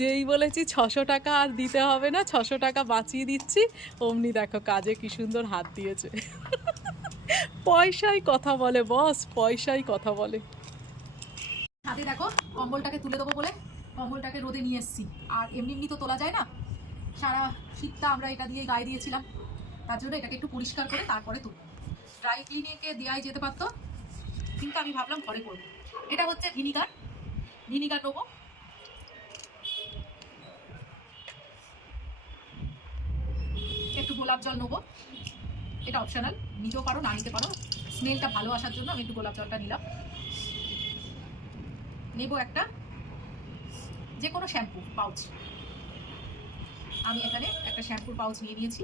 যেই বলেছি 600 টাকা আর দিতে হবে না, 600 টাকা বাঁচিয়ে দিচ্ছি, অমনি দেখো কাজে কি সুন্দর হাত দিয়েছে। পয়সাই কথা বলে বস, পয়সাই কথা বলে। হাতে দেখো কম্বলটাকে তুলে দেবো বলে কম্বলটাকে রোদে নিয়ে এসেছি। আর এমনি এমনি তো তোলা যায় না, সারা শীতটা আমরা এটা দিয়ে গায়ে দিয়েছিলাম, তার জন্য এটাকে একটু পরিষ্কার করে তারপরে তুলবো। ড্রাই ক্লিনিংয়ে দেওয়াই যেতে পারতো, কিন্তু আমি ভাবলাম ঘরে করবো। এটা হচ্ছে ভিনিগার, ভিনিগার নেবো। একটু গোলাপ জল নেবো, এটা অপশনাল, নিতেও পারো না নিতে পারো, স্মেলটা ভালো আসার জন্য আমি একটু গোলাপ জলটা নিলাম। নেবো একটা যে কোনো শ্যাম্পু পাউচ, আমি এখানে একটা শ্যাম্পুর পাউচ নিয়ে নিয়েছি,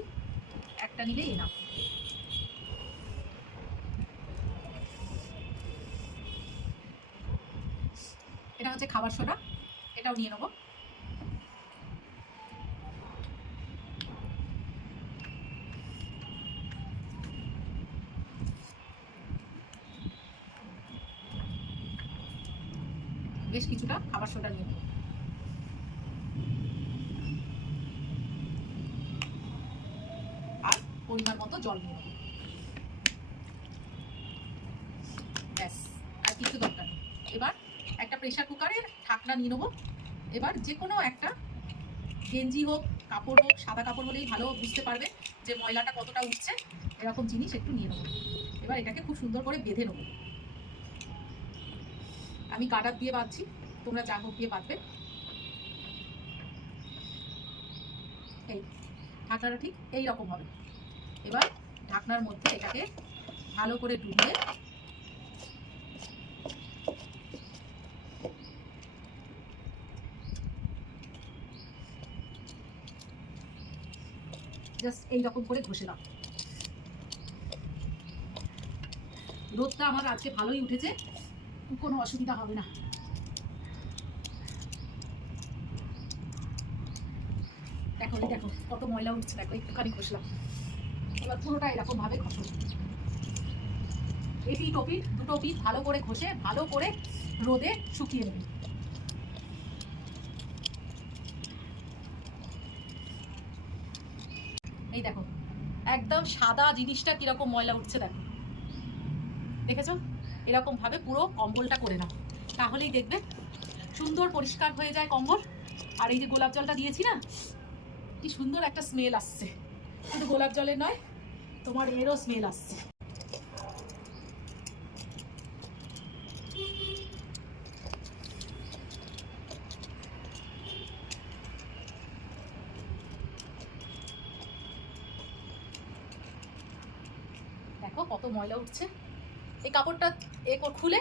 একটা নিলেই এনাফ। এটা হচ্ছে খাবার সোডা, এটাও নিয়ে নেবো। বেশ কিছুটা খাবার সোডা নিয়ে নেবো। আর পরিমাণ মতো জল নিয়ে নেবো, ব্যাস, আর কিছু দরকার নেই। এবার একটা প্রেসার কুকারের ঢাকনা নিয়ে নেবো। এবার যে কোনো একটা গেঞ্জি হোক, কাপড় হোক, সাদা কাপড় হলেই ভালো বুঝতে পারবে যে ময়লাটা কতটা উঠছে, এরকম জিনিস একটু নিয়ে নেবো। এবার এটাকে খুব সুন্দর করে বেঁধে নেবো। আমি গার্ডার দিয়ে বাঁধছি, তোমরা যা হোক দিয়ে বাঁধবে। এই ঢাকনাটা ঠিক এই রকম হবে। এবার ঢাকনার মধ্যে এটাকে ভালো করে ডুবিয়ে জাস্ট এইরকম করে ঘষে দাও। রোদটা আমার আজকে ভালোই উঠেছে, কোনো অসুবিধা হবে না। দেখো দেখো কত ময়লা উঠছে, দেখো একটুখানি ঘষলাম। এবার পুরোটা এরকম ভাবে ঘষো, এপিঠ ওপিঠ দুটো পিঠ ভালো করে ঘষে ভালো করে রোদে শুকিয়ে নেবে। এই দেখো একদম সাদা জিনিসটা কিরকম ময়লা উঠছে, দেখো দেখেছো? এরকম ভাবে পুরো কম্বলটা করে নাও, তাহলেই দেখবে সুন্দর পরিষ্কার হয়ে যায় কম্বল। আর এই যে গোলাপ জলটা দিয়েছি না, কি সুন্দর একটা স্মেল আসছে, শুধু গোলাপ জলের নয়, তোমার এরও স্মেল আসছে। দেখো কত ময়লা উঠছে। এই কাপড়টা খুলে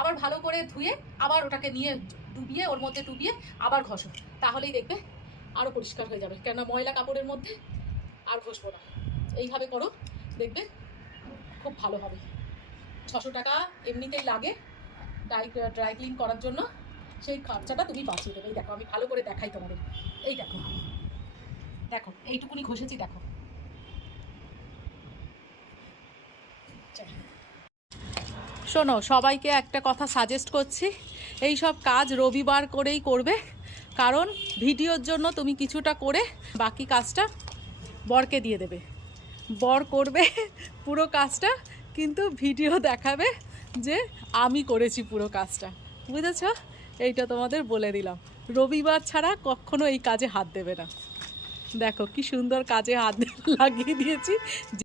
আবার ভালো করে ধুয়ে আবার ওটাকে নিয়ে ডুবিয়ে ওর মধ্যে ডুবিয়ে আবার ঘষো, তাহলেই দেখবে আরও পরিষ্কার হয়ে যাবে। কেননা ময়লা কাপড়ের মধ্যে আর ঘষবো না, এইভাবে করো, দেখবে খুব ভালো হবে। 600 টাকা এমনিতেই লাগে ড্রাই ক্লিন করার জন্য, সেই খরচাটা তুমি বাঁচিয়ে দেবে। এই দেখো আমি ভালো করে দেখাই তোমাদের, এই দেখো দেখো এইটুকুনি ঘষেছি, দেখো। শোনো, সবাইকে একটা কথা সাজেস্ট করছি, এই সব কাজ রবিবার করেই করবে, কারণ ভিডিওর জন্য তুমি কিছুটা করে বাকি কাজটা বরকে দিয়ে দেবে। বর করবে পুরো কাজটা, কিন্তু ভিডিও দেখাবে যে আমি করেছি পুরো কাজটা, বুঝেছ? এইটা তোমাদের বলে দিলাম, রবিবার ছাড়া কখনো এই কাজে হাত দেবে না। দেখো কি সুন্দর কাজে হাত লাগিয়ে দিয়েছি।